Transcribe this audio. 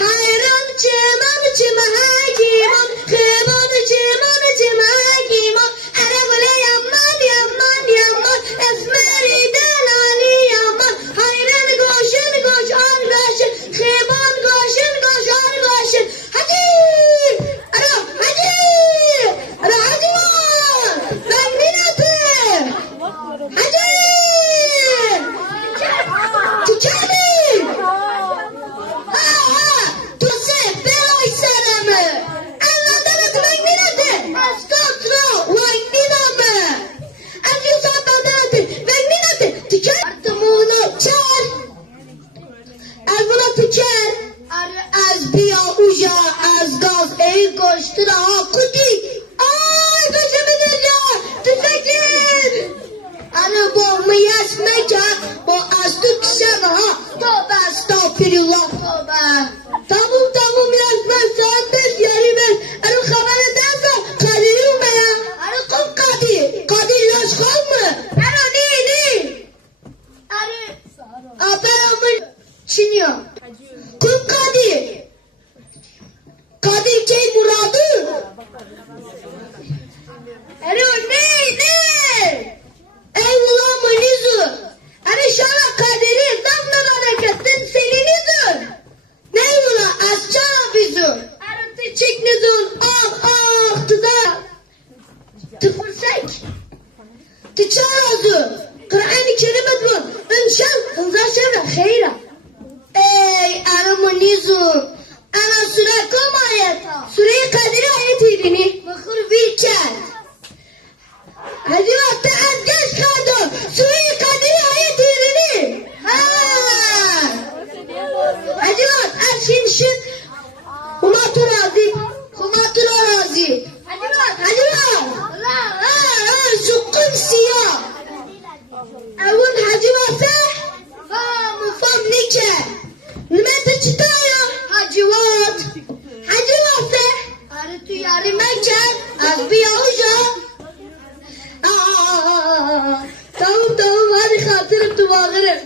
Hayran çeman çemagimon, kıman çeman çemagimon. Arabale yaman yaman yaman, esmeri delali yaman. Hayran koşun koşan koşun, kıman koşun koşan koşun. Hadi, ara hadi, ara hadi var. Ben minatım. Hadi. Tükelim. Az bia uja az gaz ey koştura kuti ay gözümün ya tüfekler ana bu miyas meka bu az tüksem ha tövbe estağfirullah tövbe tamam yazmaz saat 5 yarı ben ana haber ederse Kadir'im ben ya ana kom Kadir yaş kalma ana ne ana aberamın çiniyor kum Kadir Key Muradı. Alo ne? Eyvallah manizu. Hani şana Kadir'i damdan hareketin seninidir. Eyvallah asçana bizu. Arıtı çeknizun ah tıda. Tıfırsek. Tıçarazı. Kur'an-ı Kerim edin. İnşal hınzar şevre kheyra. Ey ana manizu. Ana sure kom ayet. Sure Kadir ayetini. Bakır vilken. Hadi vakti az geç kaldı. Sure Kadir ayetini. Hadi vakti az şinşin. Humatur razı. Hadi vakti. Zukkum siyah. Evun hadi vakti. Mufam nike. Nime çıtaya. Hacivat se arıtı yarı mekan az bir yavuca tamam hadi hatırım tu bağırım